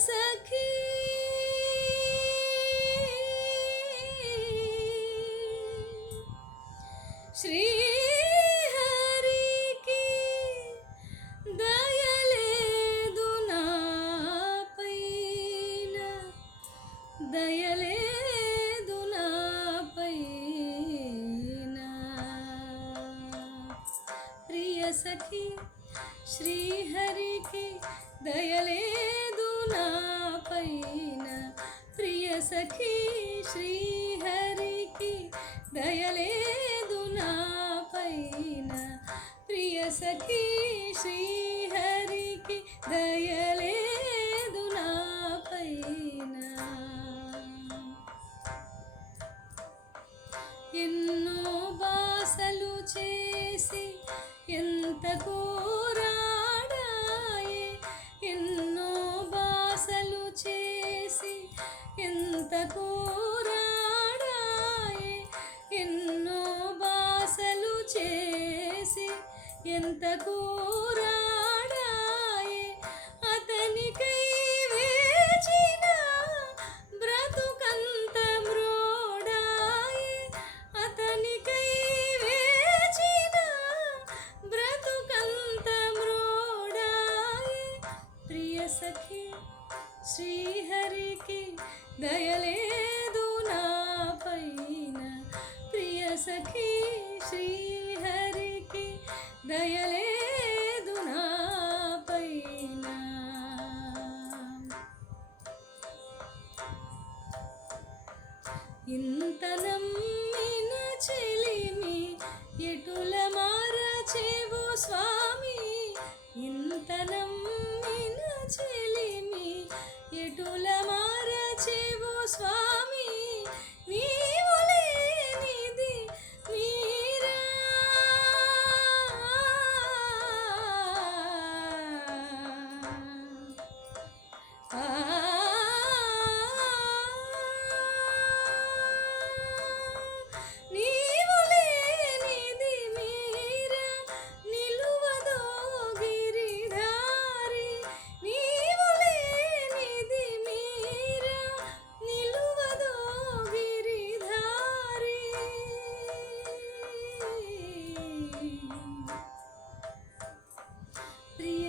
సఖీ శ్రీహరికి దయలేదు నాపైన దయలేదు నాపైన ప్రియ సఖి శ్రీహరికి దయలేదు సఖి శ్రీహరికి దయలేదు నా పైన ప్రియ సఖి శ్రీహరికి దయలే ఎంత కోరాడాయే అతనికై వేచిన బ్రతుకంత మ్రోడాయే అతనికై వేచిన బ్రతుకంత మ్రోడాయే. ప్రియ సఖి శ్రీహరికి దయలేదు నాపైన ప్రియ సఖి దయలేదు నాపైన ఇంత నమ్మిన చెలిమి ఎటుల మారచేవు స్వామి ఇంత నమ్మిన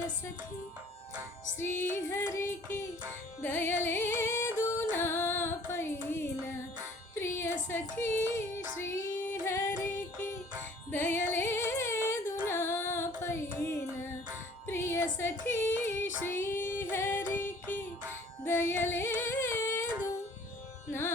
సఖి శ్రీహరికి దయలేదు నా పైన ప్రియ సఖి శ్రీహరికి దయలేదు నా పైన ప్రియ సఖి శ్రీహరికి దయలేదు నా